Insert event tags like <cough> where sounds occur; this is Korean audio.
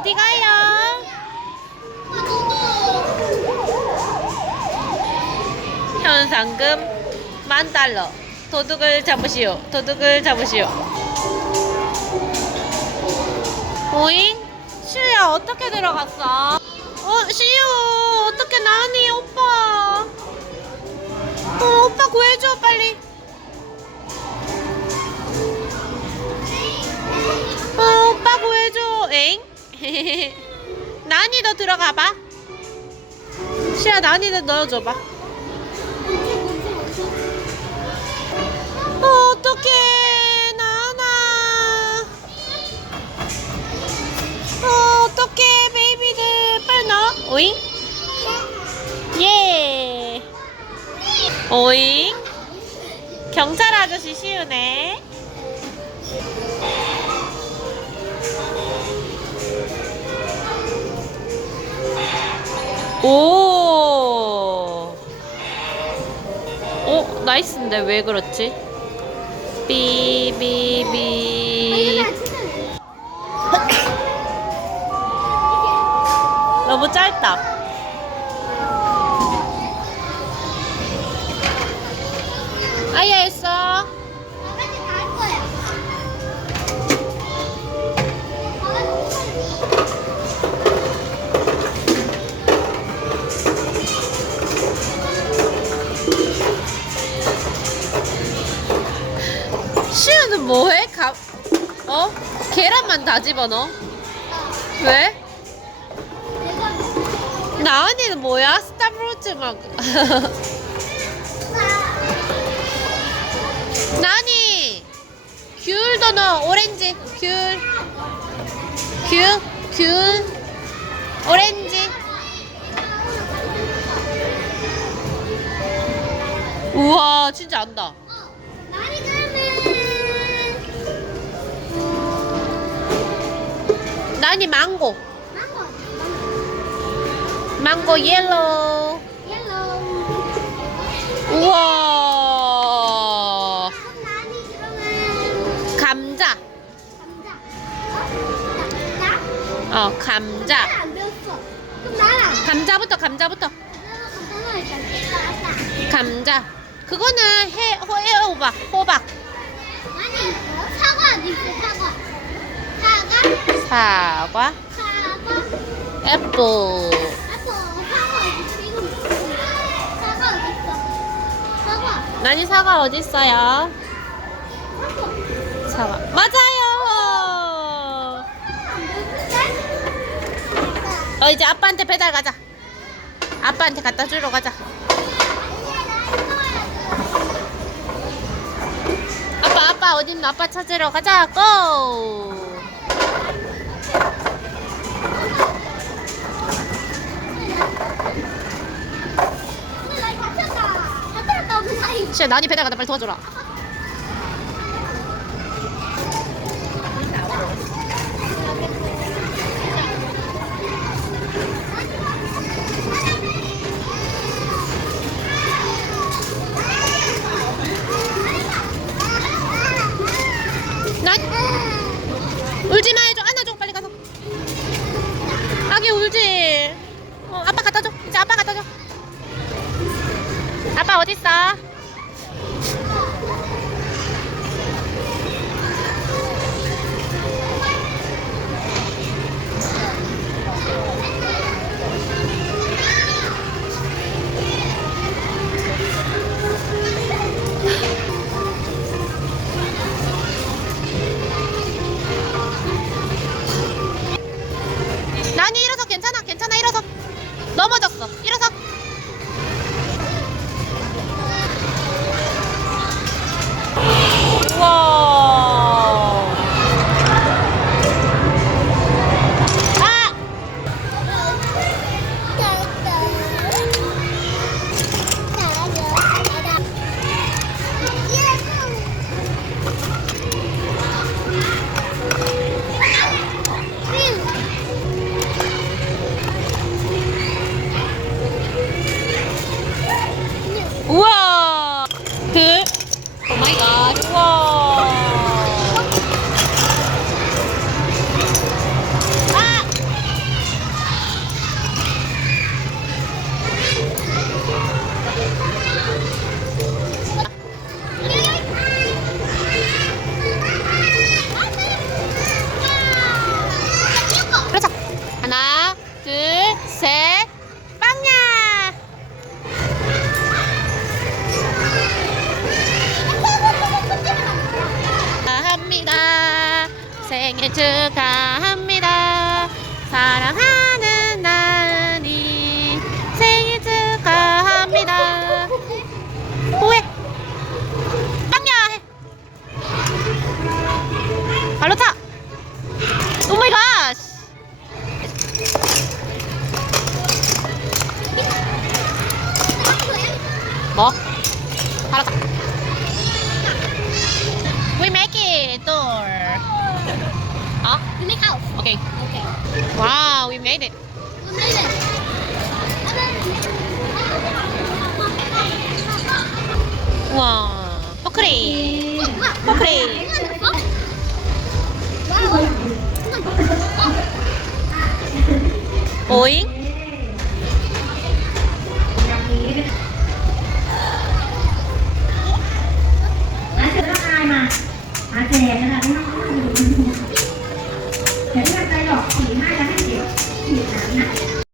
어디 가요? 현상금 만 달러. 도둑을 잡으시오. 도둑을 잡으시오. 오잉? 시우야 어떻게 들어갔어? 어 시우 어떻게 나니 오빠? 어 오빠 구해줘 빨리. <laughs> 엥? 나니 너 들어가 봐. 시우야 나니도 넣어줘 봐. 어, 어떡해, 나나. 어, 어떡해, 베이비들. 빨리 넣어. 오잉? 예. 오잉? 경찰 아저씨 쉬우네. 오. 어, 나이스인데 왜 그렇지? 삐삐삐. 너무 짧다. 아야 했어. 계란만 다 집어넣어? 왜? 나은이는 뭐야? 스타브로츠 막. <laughs> 나니! 귤도 넣어, 오렌지. 귤. 귤, 귤. 오렌지. 우와, 진짜 안다. 나니 망고. 망고 옐로우. 우와. 감자. 어, 감자. 감자부터 감자부터. 감자. 그거는 해, 호, 해, 호박, 호박. 사과 어디 있어 사과 사과 애플. 나니 사과 어디 있어요? 사과. 맞아요. 어 이제 아빠한테 배달 가자. 아빠한테 갖다 주러 가자. 아빠 아빠 어딨노? 아빠 찾으러 가자. 고. 시야 나니 배달 가다 빨리 도와줘라. 난 울지 마 해줘. 안아줘. 빨리 가서. 아기 울지. 어, 아빠 갖다 줘. 이제 아빠 갖다 줘. 아빠 어디 있어 넘어졌어 일 발로 차. 오 마이 갓. 뭐? 발로 차. We make it door. 어? You make out. 오케이. Okay. Wow, we made it. We made it. 우와. 포크레인. 포크레인. 오잉?